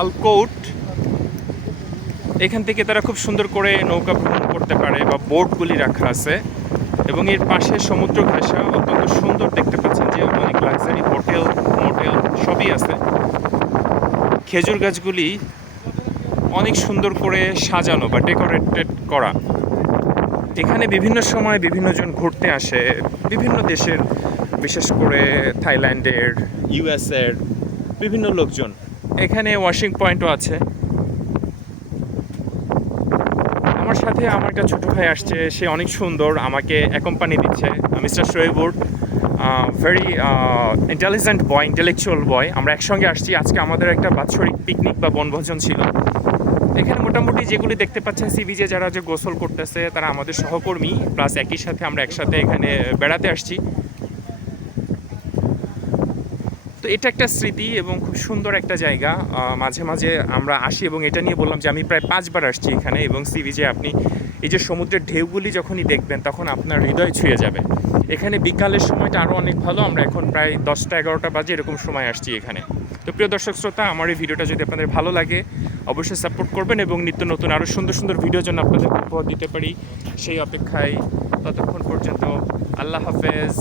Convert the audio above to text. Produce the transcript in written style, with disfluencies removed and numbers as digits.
আলকোট। এখান থেকে তারা খুব সুন্দর করে নৌকা ভ্রমণ করতে পারে বা বোটগুলি রাখা আছে এবং এর পাশে সমুদ্র ঘেঁষা অত্যন্ত সুন্দর দেখতে পাচ্ছেন যে অনেক লাক্সারি হোটেল মোটেল সবই আছে। খেজুর গাছগুলি অনেক সুন্দর করে সাজানো বা ডেকোরেটেড করা। এখানে বিভিন্ন সময় বিভিন্নজন ঘুরতে আসে বিভিন্ন দেশের, বিশেষ করে থাইল্যান্ডের, ইউএসের বিভিন্ন লোকজন। এখানে ওয়াশিং পয়েন্টও আছে। আমার সাথে আমার একটা ছোটো ভাই আসছে, সে অনেক সুন্দর আমাকে অ্যাকম্পানি দিচ্ছে। Mister Shoaibur very intelligent boy, intellectual boy. আমরা একসঙ্গে আসছি। আজকে আমাদের একটা বাৎসরিক পিকনিক বা বনভোজন ছিল। এখানে মোটামুটি যেগুলি দেখতে পাচ্ছেন সি বিচে যারা যে গোসল করতেছে তারা আমাদের সহকর্মী, প্লাস একই সাথে আমরা একসাথে এখানে বেড়াতে আসছি। তো এটা একটা স্মৃতি এবং খুব সুন্দর একটা জায়গা। মাঝে মাঝে আমরা আসি এবং এটা নিয়ে বললাম যে আমি প্রায় 5 বার আসছি এখানে। এবং সি বিচে আপনি এই যে সমুদ্রের ঢেউগুলি যখনই দেখবেন তখন আপনার হৃদয় ছুঁয়ে যাবে। এখানে বিকালের সময়টা আরও অনেক ভালো। আমরা এখন প্রায় 10টা-11টা বাজে এরকম সময় আসছি এখানে। তো প্রিয় দর্শক শ্রোতা, আমার এই ভিডিওটা যদি আপনাদের ভালো লাগে অবশ্যই সাপোর্ট করবেন এবং নিত্য নতুন আরও সুন্দর সুন্দর ভিডিওর জন্য আপনাদের উপহার দিতে পারি সেই অপেক্ষায়। ততক্ষণ পর্যন্ত আল্লাহ হাফেজ।